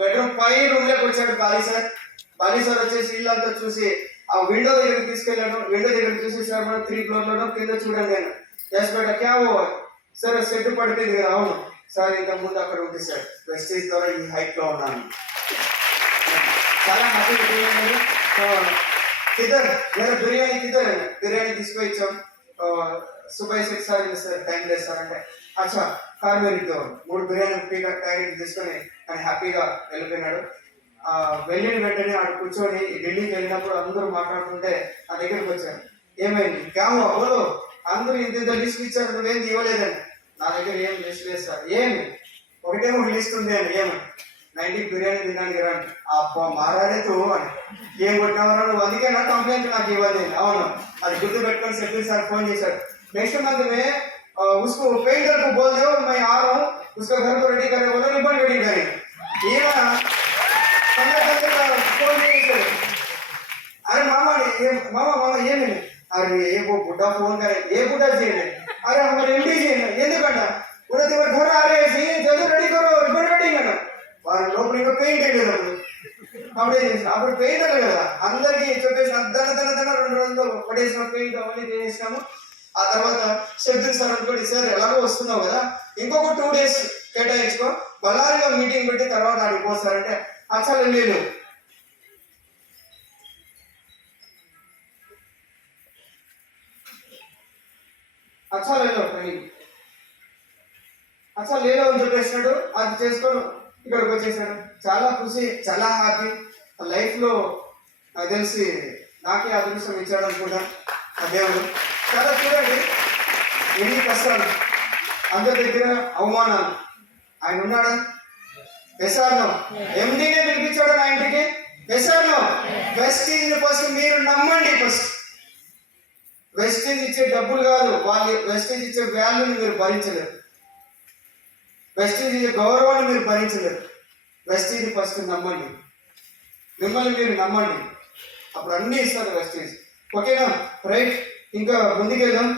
Bedroom పై room లోకి వచ్చాడు Bali sir వచ్చేసి ఇల్లంతా చూసి ఆ విండో దగ్గరికి తీసుకెళ్ళాను. విండో దగ్గర చూసి సార్ మనం 3 ఫ్లోర్లోనో కింద చూడండి నేను ఎస్ బేటా క్యా ఓ సార్ సెట్ పడిపోయింది కదా. అవును సార్ ఇంత ముందు అక్కడ ఉంది సార్ వెస్టేజ్ ద్వారా ఈ హైట్ లో ఉన్నాను. చాలా హ్యాపీగా కిదర్ వేరే బిర్యానీ తీసుకొని ఇచ్చాం. సుబై సెట్ సార్ సార్ టైం లేదు సార్ అంటే అచ్చా కార్ మీరుతో 3 బిర్యానీ ప్యాకెట్ తీసుకొని ఆయన హ్యాపీగా వెళ్ళిపోయినాడు. వెళ్ళిన వెంటనే ఆడు కూర్చొని ఢిల్లీకి వెళ్ళినప్పుడు అందరూ మాట్లాడుతుంటే నా దగ్గరికి వచ్చారు. ఏమైంది క్యామో ఓలో అందరూ ఇంత లిస్ట్ ఇచ్చారు నువ్వేం ఇవ్వలేదని. నా దగ్గర ఏం లిస్ట్ లేదు సార్. ఏమి ఒకటే ఒక లిస్ట్ ఉంది అని. ఏమని 90 బిర్యానీ తినడానికి రండి. అబ్బా మారాడే తూ అని ఏం కొట్టినావరా నువ్వు అందుకే నా కంప్లైంట్ నాకు ఇవ్వాలి. అవును అది గుర్తు పెట్టుకొని సెక్యూరిటీ సార్ ఫోన్ చేశాడు. नेक्स्ट मंथ में उसको पेंटर को बोल दो मैं आ रहा हूँ उसका घर को रेडी करने बोला रिबन वेडिंग करेंगे. ये फोन अरे मामा ये नहीं अरे ये वो बुढ़ा फोन करे ये बुढ़ा चाहिए अरे हमारे एमडी चाहिए ఎందుకంట उन्हें तुम्हारे घर आ रहे हैं जल्दी रेडी करो रिबन वेडिंग అన్న. వారు లోపల ఇంకా పెయింట్ వేయలేదు. అప్పుడు పెయింట్ అన్నారు కదా అందరికి చెప్పేసి దన 2 రోజుల్లో పడేసిన పెయింట్ అవన్నీ చేసినాము. ఆ తర్వాత షెడ్యూల్ సార్ అనుకోండి సార్ ఎలాగో వస్తున్నావు కదా ఇంకొక 2 days కేటాయించుకో బళ్ళారిలో మీటింగ్ పెట్టి తర్వాత ఆడిపోతారంటే అచ్చా లేదు అచ్చా లేదో అని చెప్పేసినాడు. అది చేసుకొని ఇక్కడికి వచ్చేసాడు. చాలా ఖుషి చాలా హ్యాపీ లైఫ్ లో నాకు తెలిసి నాకే అదృష్టం ఇచ్చాడు అనుకుంటా ఆ దేవుడు. చాలా చూడండి ఎన్ని కష్టాలు అందరి దగ్గర అవమానాలు ఆయన ఉన్నాడా? ఎస్ఆర్నో ఎండీనే పిలిపించాడు నా ఇంటికి. ఎస్ఆర్నో వెస్టీజ్ ఫస్ట్ మీరు నమ్మండి. ఫస్ట్ వెస్టీజ్ ఇచ్చే డబ్బులు కాదు వాళ్ళు వెస్టీజ్ ఇచ్చే వాల్యూని మీరు భరించలేరు. వెస్టీజ్ ఇచ్చే గౌరవాన్ని మీరు భరించలేరు. వెస్టీజ్ ఫస్ట్ నమ్మండి. మిమ్మల్ని మీరు నమ్మండి అప్పుడు అన్నీ ఇస్తారు వెస్టీజ్. ఓకేనా రైట్ ఇంకా ముందుకెళ్దాం.